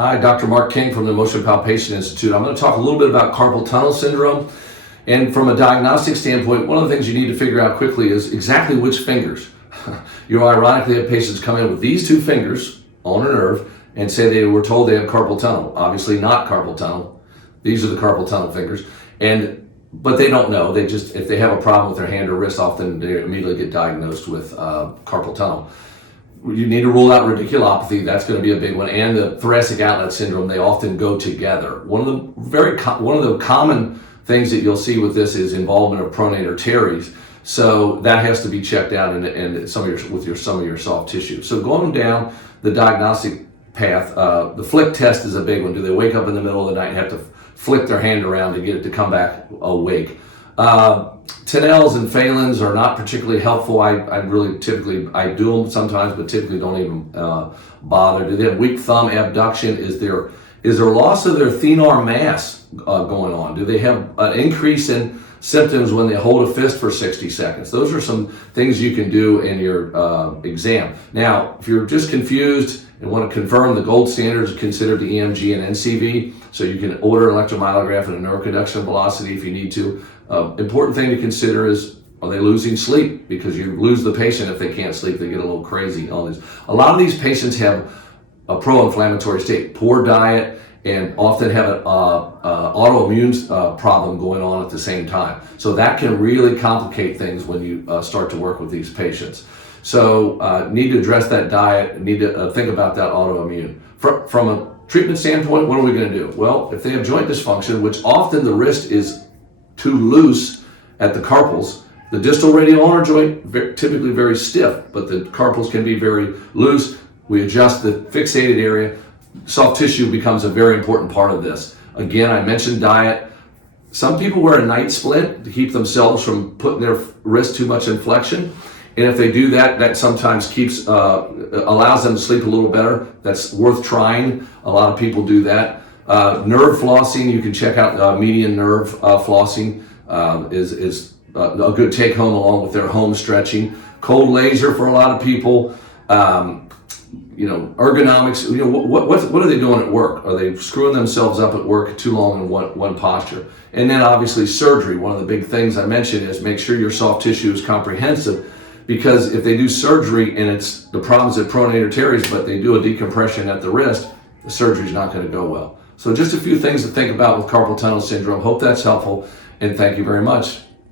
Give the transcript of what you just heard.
Hi, Dr. Mark King from the Motion Palpation Institute. I'm going to talk a little bit about carpal tunnel syndrome. And from a diagnostic standpoint, one of the things you need to figure out quickly is exactly which fingers. You ironically have patients come in with these two fingers on a nerve and say they were told they have carpal tunnel. Obviously not carpal tunnel. These are the carpal tunnel fingers. But they don't know. They just, if they have a problem with their hand or wrist, often they immediately get diagnosed with carpal tunnel. You need to rule out radiculopathy. That's going to be a big one, and the thoracic outlet syndrome. They often go together. One of the common things that you'll see with this is involvement of pronator teres. So that has to be checked out, and some of your soft tissue. So going down the diagnostic path, the flick test is a big one. Do they wake up in the middle of the night and have to flick their hand around to get it to come back awake? Tenels and Phalens are not particularly helpful. I do them sometimes, but typically don't even bother. Do they have weak thumb abduction? Is there loss of their thenar mass going on? Do they have an increase in symptoms when they hold a fist for 60 seconds? Those are some things you can do in your exam. Now, if you're just confused and want to confirm, the gold standards consider the EMG and NCV, so you can order an electromyograph and a neuroconduction velocity if you need to. Important thing to consider is, are they losing sleep? Because you lose the patient if they can't sleep. They get a little crazy on this. A lot of these patients have a pro-inflammatory state, poor diet, and often have an autoimmune problem going on at the same time. So that can really complicate things when you start to work with these patients. So need to address that diet, need to think about that autoimmune. From a treatment standpoint, what are we going to do? Well, if they have joint dysfunction, which often the wrist is too loose at the carpals, the distal radial ulnar joint typically very stiff, but the carpals can be very loose. We adjust the fixated area. Soft tissue becomes a very important part of this. Again, I mentioned diet. Some people wear a night splint to keep themselves from putting their wrist too much in flexion. And if they do that, that sometimes allows them to sleep a little better. That's worth trying. A lot of people do that. Nerve flossing, you can check out median nerve flossing is a good take home along with their home stretching. Cold laser for a lot of people. Ergonomics, what are they doing at work? Are they screwing themselves up at work too long in one posture? And then obviously surgery. One of the big things I mentioned is make sure your soft tissue is comprehensive, because if they do surgery and it's the problems at pronator teres, but they do a decompression at the wrist, the surgery is not going to go well. So just a few things to think about with carpal tunnel syndrome. Hope that's helpful, and thank you very much.